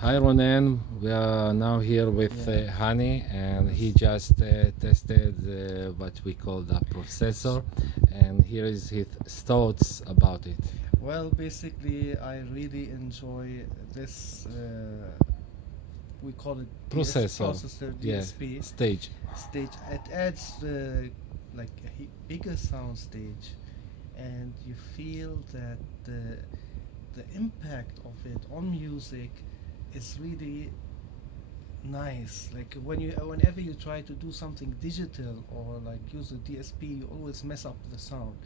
Hi Ronan, we are now here with Hani, and he just tested what we call the processor, and here is his thoughts about it. Well, basically, I really enjoy this. We call it Processor, processor yes, DSP stage. stage. It adds like a bigger sound stage, and you feel that the impact of it on music is really nice. Like whenever you try to do something digital or like use a DSP, you always mess up the sound.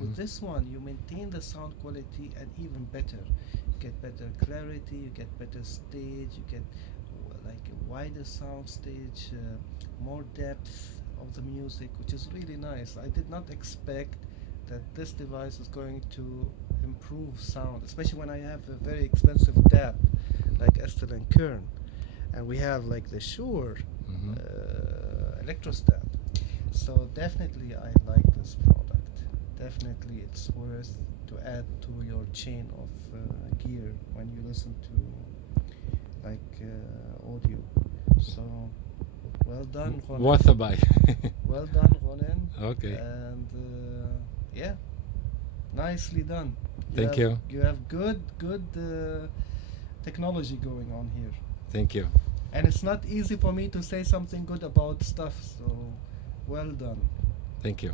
With this one, you maintain the sound quality and even better. You get better clarity, you get better stage, you get like a wider sound stage, more depth of the music, which is really nice. I did not expect that this device is going to improve sound, especially when I have a very expensive DAP like Estel and Kern, and we have like the Shure Electrostab. So definitely I like this product. Definitely it's worth to add to your chain of gear when you listen to like audio. So well done, Ronen. Worth a buy. Well done, Ronen. Okay. And yeah, nicely done. Thank you. You have good technology going on here. Thank you. And it's not easy for me to say something good about stuff, so well done. Thank you.